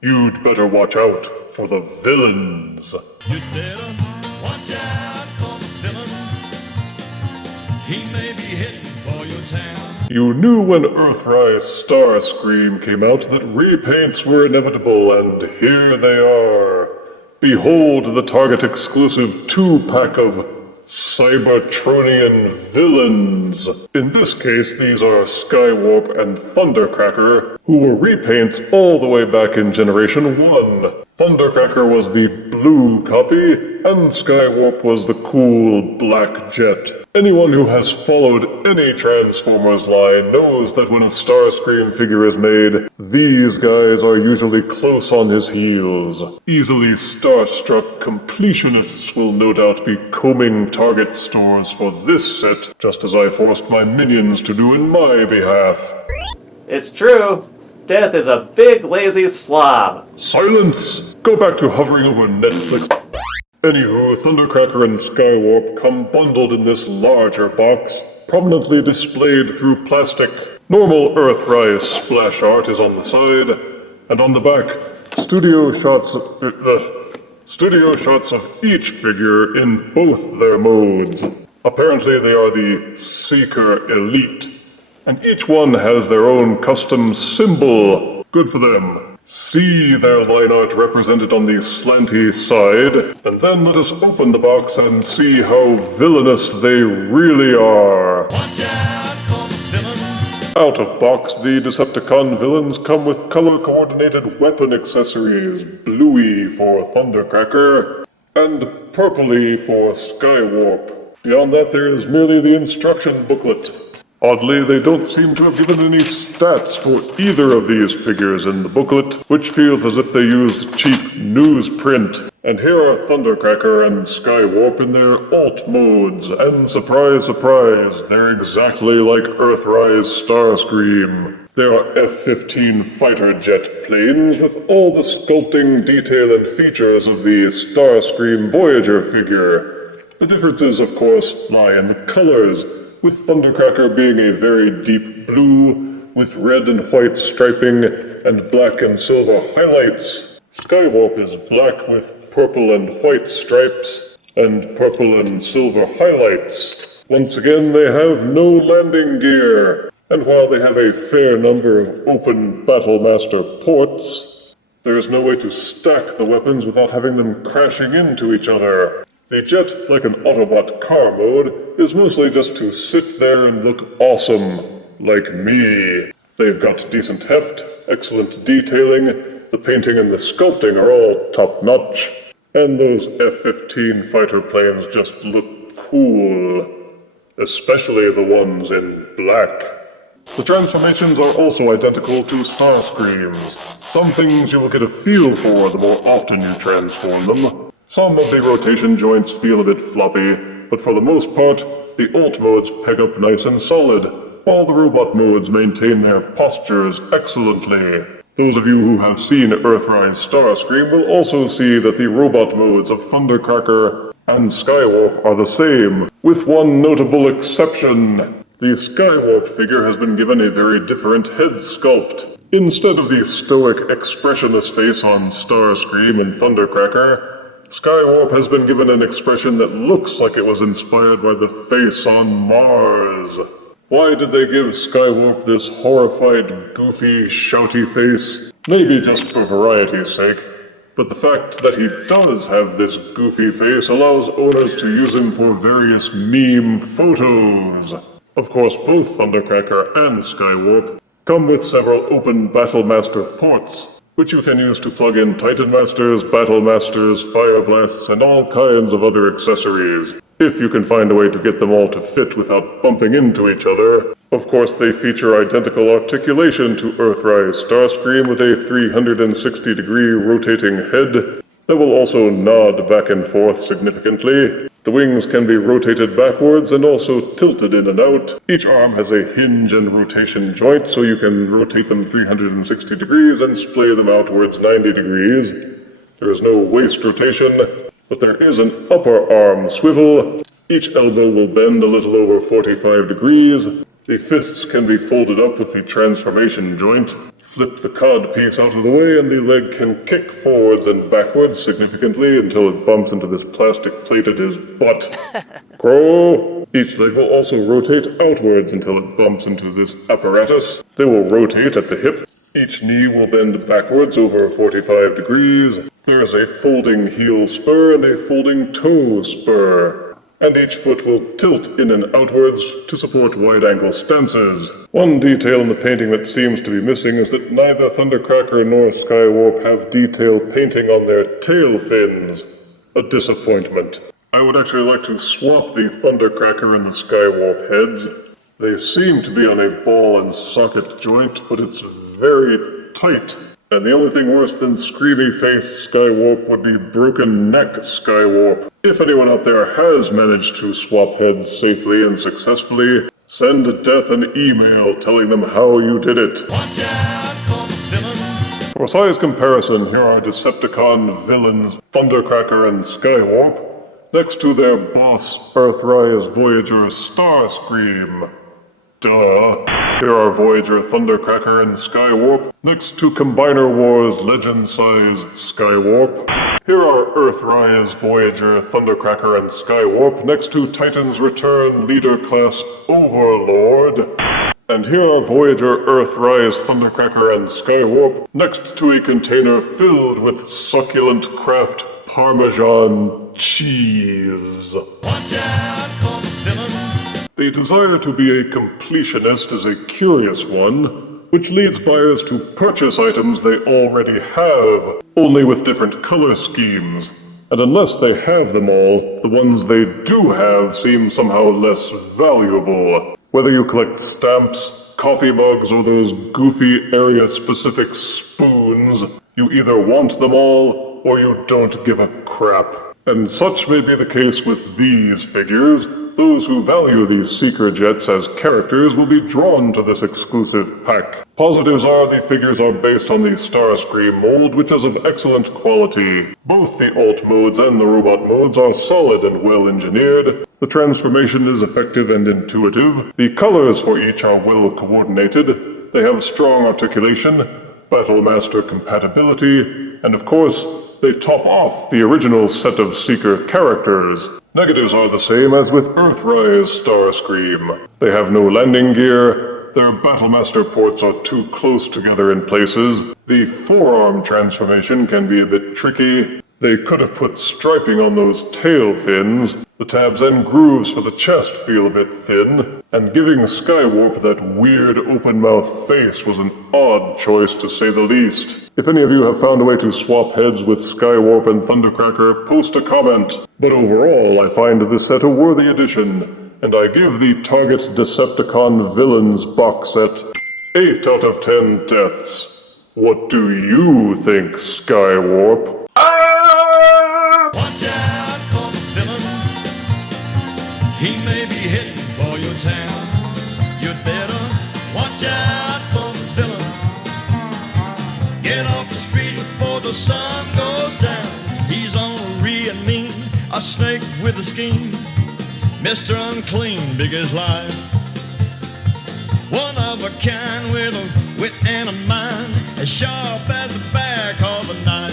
You'd better watch out for the villains. You'd better watch out for the villain. He may be heading for your town. You knew when Earthrise Starscream came out that repaints were inevitable, and here they are. Behold the Target-exclusive 2-pack of Cybertronian villains. In this case, these are Skywarp and Thundercracker, who were repaints all the way back in Generation 1. Thundercracker was the blue copy, and Skywarp was the cool black jet. Anyone who has followed any Transformers line knows that when a Starscream figure is made, these guys are usually close on his heels. Easily starstruck completionists will no doubt be combing Target stores for this set, just as I forced my minions to do in my behalf. It's true. Death is a big lazy slob. Silence! Go back to hovering over Netflix. Anywho, Thundercracker and Skywarp come bundled in this larger box, prominently displayed through plastic. Normal Earthrise splash art is on the side, and on the back, studio shots of each figure in both their modes. Apparently they are the Seeker Elite, and each one has their own custom symbol. Good for them. See their line art represented on the slanty side, and then let us open the box and see how villainous they really are. Watch out for the villain. Out of box, the Decepticon villains come with color-coordinated weapon accessories, bluey for Thundercracker, and purpley for Skywarp. Beyond that, there is merely the instruction booklet. Oddly, they don't seem to have given any stats for either of these figures in the booklet, which feels as if they used cheap newsprint. And here are Thundercracker and Skywarp in their alt modes, and surprise, surprise, they're exactly like Earthrise Starscream. They are F-15 fighter jet planes with all the sculpting, detail, and features of the Starscream Voyager figure. The differences, of course, lie in the colors, with Thundercracker being a very deep blue, with red and white striping, and black and silver highlights. Skywarp is black with purple and white stripes, and purple and silver highlights. Once again, they have no landing gear, and while they have a fair number of open Battlemaster ports, there is no way to stack the weapons without having them crashing into each other. The jet, like an Autobot car mode, is mostly just to sit there and look awesome, like me. They've got decent heft, excellent detailing, the painting and the sculpting are all top-notch, and those F-15 fighter planes just look cool, especially the ones in black. The transformations are also identical to Starscream's. Some things you will get a feel for the more often you transform them. Some of the rotation joints feel a bit floppy, but for the most part, the alt modes peg up nice and solid, while the robot modes maintain their postures excellently. Those of you who have seen Earthrise Starscream will also see that the robot modes of Thundercracker and Skywarp are the same, with one notable exception. The Skywarp figure has been given a very different head sculpt. Instead of the stoic, expressionless face on Starscream and Thundercracker, Skywarp has been given an expression that looks like it was inspired by the face on Mars. Why did they give Skywarp this horrified, goofy, shouty face? Maybe just for variety's sake, but the fact that he does have this goofy face allows owners to use him for various meme photos. Of course, both Thundercracker and Skywarp come with several open Battlemaster ports, which you can use to plug in Titan Masters, Battle Masters, Fire Blasts, and all kinds of other accessories, if you can find a way to get them all to fit without bumping into each other. Of course, they feature identical articulation to Earthrise Starscream with a 360-degree rotating head that will also nod back and forth significantly. The wings can be rotated backwards and also tilted in and out. Each arm has a hinge and rotation joint, so you can rotate them 360 degrees and splay them outwards 90 degrees. There is no waist rotation, but there is an upper arm swivel. Each elbow will bend a little over 45 degrees. The fists can be folded up with the transformation joint. Flip the cod piece out of the way and the leg can kick forwards and backwards significantly until it bumps into this plastic plate at his butt. Crow! Each leg will also rotate outwards until it bumps into this apparatus. They will rotate at the hip. Each knee will bend backwards over 45 degrees. There is a folding heel spur and a folding toe spur. And each foot will tilt in and outwards to support wide-angle stances. One detail in the painting that seems to be missing is that neither Thundercracker nor Skywarp have detail painting on their tail fins. A disappointment. I would actually like to swap the Thundercracker and the Skywarp heads. They seem to be on a ball and socket joint, but it's very tight. And the only thing worse than screamy-faced Skywarp would be broken-neck Skywarp. If anyone out there has managed to swap heads safely and successfully, send Death an email telling them how you did it. Watch out for the villain. For size comparison, here are Decepticon villains Thundercracker and Skywarp, next to their boss, Earthrise Voyager Starscream. Duh. Here are Voyager Thundercracker and Skywarp, next to Combiner Wars Legend-size Skywarp. Here are Earthrise, Voyager, Thundercracker, and Skywarp, next to Titan's Return Leader Class Overlord. And here are Voyager, Earthrise, Thundercracker, and Skywarp, next to a container filled with succulent craft Parmesan cheese. Watch out for the villain. The desire to be a completionist is a curious one, which leads buyers to purchase items they already have, only with different color schemes. And unless they have them all, the ones they do have seem somehow less valuable. Whether you collect stamps, coffee mugs, or those goofy area-specific spoons, you either want them all, or you don't give a crap. And such may be the case with these figures. Those who value these seeker jets as characters will be drawn to this exclusive pack. Positives are the figures are based on the Starscream mold, which is of excellent quality. Both the alt modes and the robot modes are solid and well engineered. The transformation is effective and intuitive. The colors for each are well coordinated. They have strong articulation, Battlemaster compatibility, and of course, they top off the original set of Seeker characters. Negatives are the same as with Earthrise Starscream. They have no landing gear, their Battlemaster ports are too close together in places, the forearm transformation can be a bit tricky, they could have put striping on those tail fins, the tabs and grooves for the chest feel a bit thin, and giving Skywarp that weird open-mouth face was an odd choice to say the least. If any of you have found a way to swap heads with Skywarp and Thundercracker, post a comment. But overall, I find this set a worthy addition, and I give the Target Decepticon Villains box set 8 out of 10 deaths. What do you think, Skywarp? Watch out for the villain. He may be heading for your town. You'd better watch out for the villain. Get off the streets before the sun goes down. He's ornery and mean, a snake with a scheme. Mr. Unclean, big as life. One of a kind with a wit and a mind, as sharp as the back of a knife.